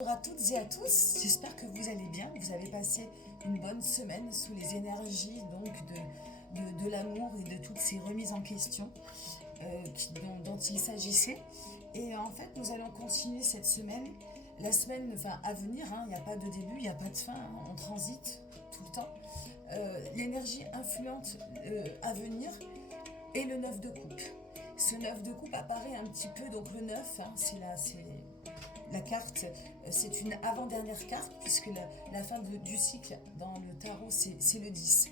Bonjour à toutes et à tous, j'espère que vous allez bien, vous avez passé une bonne semaine sous les énergies donc de l'amour et de toutes ces remises en question dont il s'agissait. Et en fait, nous allons continuer cette semaine, la semaine à venir, hein, il n'y a pas de début, il n'y a pas de fin, hein, on transite tout le temps. L'énergie influente à venir est le 9 de coupe. Ce 9 de coupe apparaît un petit peu, donc le 9, hein, c'est la carte, c'est une avant-dernière carte, puisque la fin du cycle dans le tarot, c'est le 10.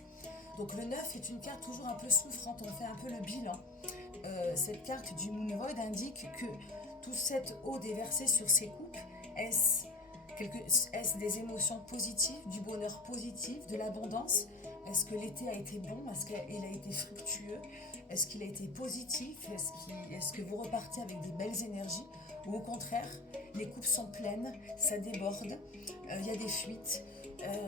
Donc le 9 est une carte toujours un peu souffrante, on fait un peu le bilan. Cette carte du Moon Void indique que toute cette eau déversée sur ces coupes, est-ce des émotions positives, du bonheur positif, de l'abondance? Est-ce que l'été a été bon? Est-ce qu'il a été fructueux? Est-ce qu'il a été positif? Est-ce que vous repartez avec des belles énergies? Ou au contraire, les coupes sont pleines, ça déborde, il y a des fuites,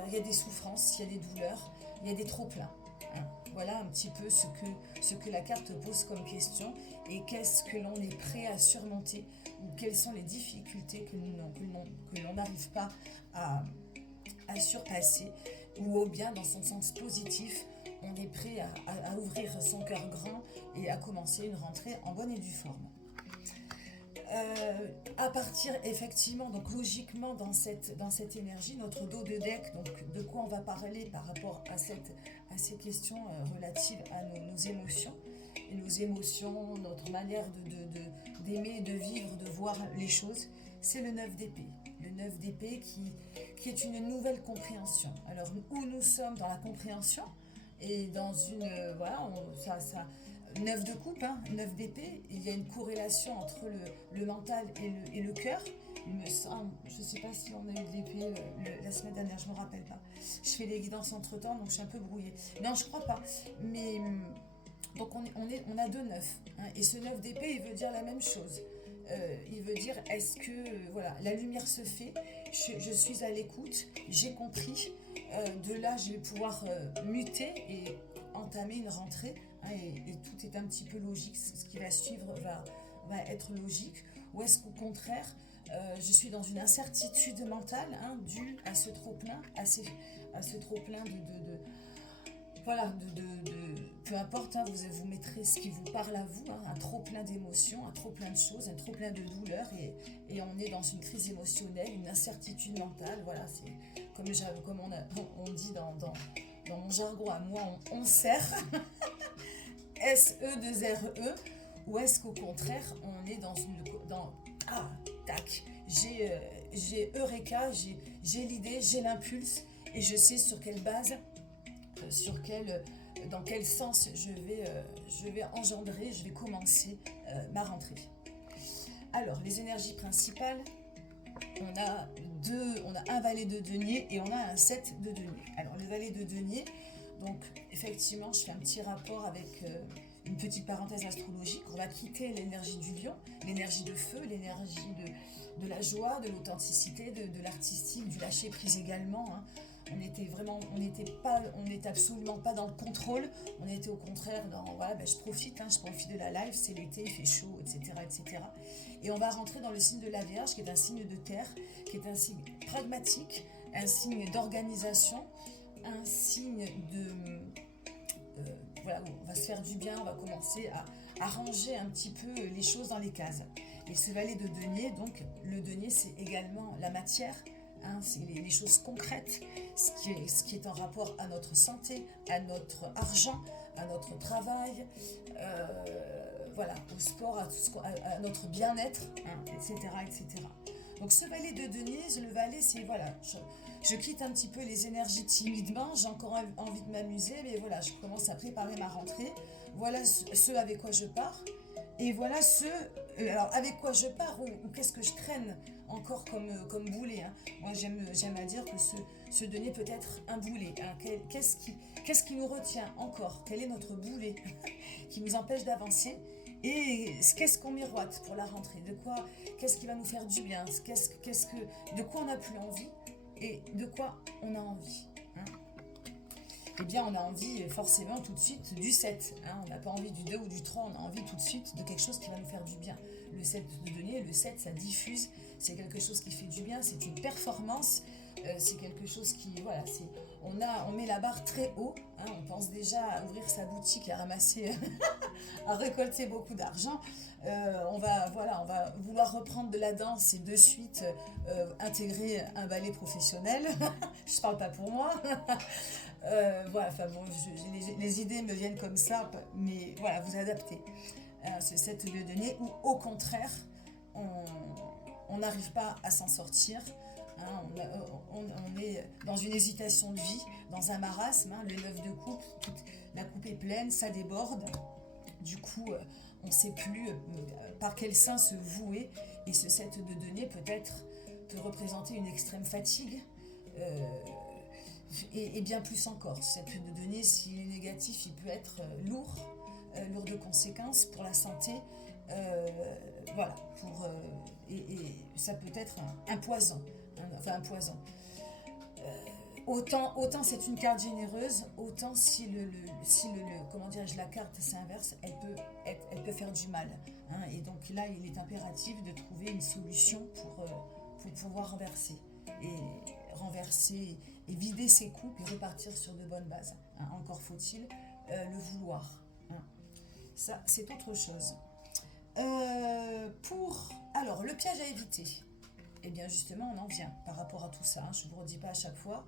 il y a des souffrances, il y a des douleurs, il y a des trop-pleins. Hein. Voilà un petit peu ce que la carte pose comme question et qu'est-ce que l'on est prêt à surmonter ou quelles sont les difficultés que l'on n'arrive pas à surpasser ou bien dans son sens positif, on est prêt à ouvrir son cœur grand et à commencer une rentrée en bonne et due forme. À partir effectivement, donc logiquement dans cette énergie, notre dos de deck, donc de quoi on va parler par rapport à ces questions relatives à nos émotions, et nos émotions, notre manière d'aimer, de vivre, de voir les choses, c'est le 9 d'épée. Le 9 d'épée qui est une nouvelle compréhension. Alors où nous sommes dans la compréhension et dans une... voilà, ça 9 de coupe, hein, 9 d'épée, il y a une corrélation entre le mental et le cœur. Il me semble, je ne sais pas si on a eu de l'épée la semaine dernière, je ne me rappelle pas. Je fais des guidances entre temps, donc je suis un peu brouillée. Non, je ne crois pas. Mais donc on a deux 9. Hein, et ce 9 d'épée, il veut dire la même chose. Il veut dire, est-ce que voilà, la lumière se fait, je suis à l'écoute, j'ai compris, de là je vais pouvoir muter et entamer une rentrée, hein, et tout est un petit peu logique, ce qui va suivre va être logique, ou est-ce qu'au contraire, je suis dans une incertitude mentale, hein, due à ce trop-plein, à ce trop-plein voilà, peu importe, hein, vous mettrez ce qui vous parle à vous, hein, un trop plein d'émotions, un trop plein de choses, un trop plein de douleurs, et on est dans une crise émotionnelle, une incertitude mentale, voilà, c'est comme on dit dans mon jargon à moi, on serre, S-E-2-R-E, ou est-ce qu'au contraire, on est ah, tac, j'ai Eureka, j'ai l'idée, j'ai l'impulse, et je sais sur quelle base dans quel sens je vais engendrer, je vais commencer ma rentrée. Alors, les énergies principales, on a un valet de denier et on a un 7 de denier. Alors, le valet de denier, donc effectivement, je fais un petit rapport avec une petite parenthèse astrologique. On va quitter l'énergie du lion, l'énergie de feu, l'énergie de la joie, de l'authenticité, de l'artistique, du lâcher prise également. Hein. On n'était absolument pas dans le contrôle. On était au contraire dans, voilà, je profite de la life, c'est l'été, il fait chaud, etc., etc. Et on va rentrer dans le signe de la Vierge, qui est un signe de terre, qui est un signe pragmatique, un signe d'organisation, un signe voilà, on va se faire du bien, on va commencer à ranger un petit peu les choses dans les cases. Et ce valet de denier, donc le denier, c'est également la matière, hein, c'est les choses concrètes, ce qui est en rapport à notre santé, à notre argent, à notre travail, voilà, au sport, à notre bien-être, hein, etc., etc. Donc ce valet de denier, le valet, c'est voilà, je quitte un petit peu les énergies timidement, j'ai encore envie de m'amuser, mais voilà, je commence à préparer ma rentrée. Voilà ce avec quoi je pars. Et voilà alors avec quoi je pars ou qu'est-ce que je traîne encore comme boulet. Hein. Moi j'aime à dire que ce denier peut être un boulet. Hein. Qu'est-ce qui nous retient encore? Quel est notre boulet qui nous empêche d'avancer? Et qu'est-ce qu'on miroite pour la rentrée? Qu'est-ce qui va nous faire du bien? De quoi on n'a plus envie et de quoi on a envie, hein. eh bien on a envie forcément tout de suite du 7. Hein. On n'a pas envie du 2 ou du 3, on a envie tout de suite de quelque chose qui va nous faire du bien. Le 7 de denier, le 7 ça diffuse, c'est quelque chose qui fait du bien, c'est une performance, c'est quelque chose qui, voilà, on met la barre très haut, hein, on pense déjà à ouvrir sa boutique et à ramasser, à récolter beaucoup d'argent. On va vouloir reprendre de la danse et de suite intégrer un ballet professionnel. Je parle pas pour moi. Voilà, enfin bon, les idées me viennent comme ça, mais voilà, vous adaptez ce 7 de denier, ou au contraire, on n'arrive pas à s'en sortir. Hein, on est dans une hésitation de vie, dans un marasme. Hein, le 9 de coupe, la coupe est pleine, ça déborde. Du coup, on ne sait plus par quel sein se vouer. Et ce 7 de denier peut représenter une extrême fatigue. Et bien plus encore. Ce 7 de denier, s'il est négatif, il peut être lourd de conséquences pour la santé. Voilà. Et ça peut être un poison. Enfin, un poison. Autant c'est une carte généreuse, autant si comment dirais-je, la carte s'inverse, elle peut faire du mal. Hein, et donc là, il est impératif de trouver une solution pour pouvoir renverser et vider ses coupes et repartir sur de bonnes bases. Hein, encore faut-il le vouloir. Hein. Ça, c'est autre chose. Alors, le piège à éviter. Et bien justement, on en vient par rapport à tout ça. Hein, je ne vous redis pas à chaque fois.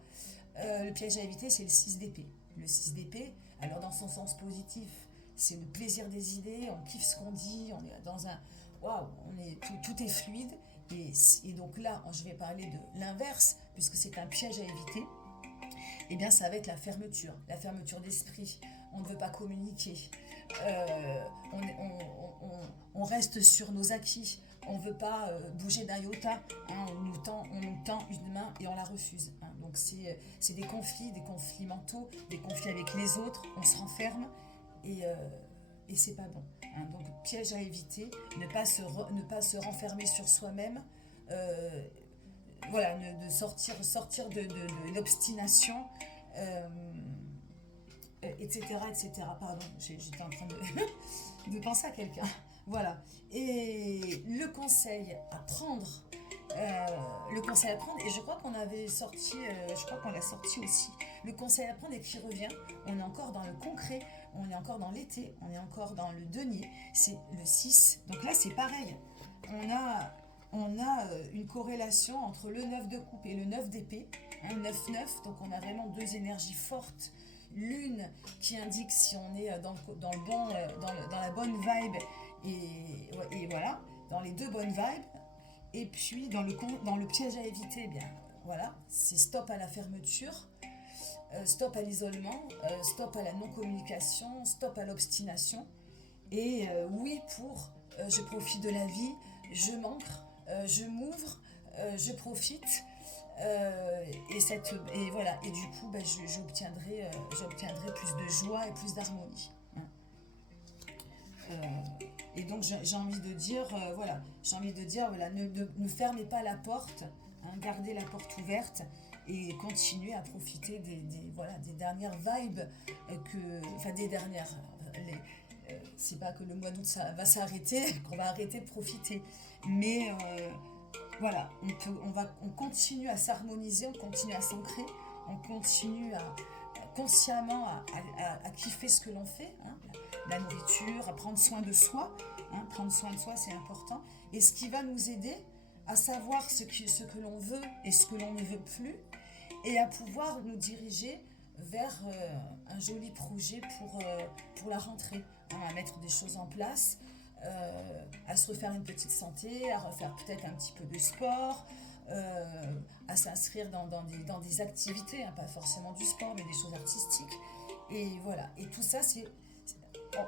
Le piège à éviter, c'est le 6 d'épée. Le 6 d'épée, alors dans son sens positif, c'est le plaisir des idées, on kiffe ce qu'on dit, on est dans un... Waouh, tout est fluide. Et donc là, je vais parler de l'inverse, puisque c'est un piège à éviter. Eh bien, ça va être la fermeture d'esprit. On ne veut pas communiquer. On reste sur nos acquis. On ne veut pas bouger d'un iota. Hein, on nous tend une main et on la refuse. Hein. Donc, c'est des conflits mentaux, des conflits avec les autres. On se renferme et c'est pas bon. Hein. Donc, piège à éviter, ne pas se renfermer sur soi-même. Voilà, de sortir de l'obstination, etc., etc. Pardon, j'étais en train de penser à quelqu'un. Voilà. Et le conseil à prendre, et je crois qu'on avait sorti, je crois qu'on l'a sorti aussi, le conseil à prendre et qui revient, on est encore dans le concret, on est encore dans l'été, on est encore dans le denier, c'est le 6. Donc là, c'est pareil. On a une corrélation entre le 9 de coupe et le 9 d'épée, un 9-9, donc on a vraiment deux énergies fortes. L'une qui indique si on est dans la bonne vibe, et voilà, dans les deux bonnes vibes. Et puis dans le piège à éviter, eh bien voilà, c'est stop à la fermeture, stop à l'isolement, stop à la non-communication, stop à l'obstination. Et oui je profite de la vie, je m'ancre, je m'ouvre, je profite. Et voilà, et du coup j'obtiendrai plus de joie et plus d'harmonie. Hein. Et donc j'ai envie de dire voilà, ne fermez pas la porte, hein, gardez la porte ouverte et continuez à profiter des dernières vibes des dernières. C'est pas que le mois d'août ça va s'arrêter, qu'on va arrêter de profiter, mais voilà, on continue à s'harmoniser, on continue à s'ancrer, on continue consciemment à kiffer ce que l'on fait, hein, la nourriture, à prendre soin de soi. Hein, prendre soin de soi, c'est important. Et ce qui va nous aider à savoir ce que l'on veut et ce que l'on ne veut plus, et à pouvoir nous diriger vers un joli projet pour la rentrée, hein, à mettre des choses en place, à se refaire une petite santé, à refaire peut-être un petit peu de sport, à s'inscrire dans des activités, hein, pas forcément du sport, mais des choses artistiques. Et voilà, et tout ça, on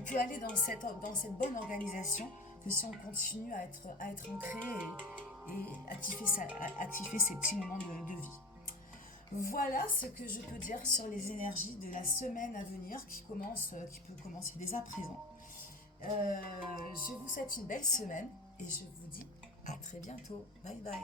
peut aller dans cette bonne organisation que si on continue à être ancré et à kiffer ces petits moments de vie. Voilà ce que je peux dire sur les énergies de la semaine à venir qui peut commencer dès à présent. Je vous souhaite une belle semaine et je vous dis à très bientôt. Bye bye.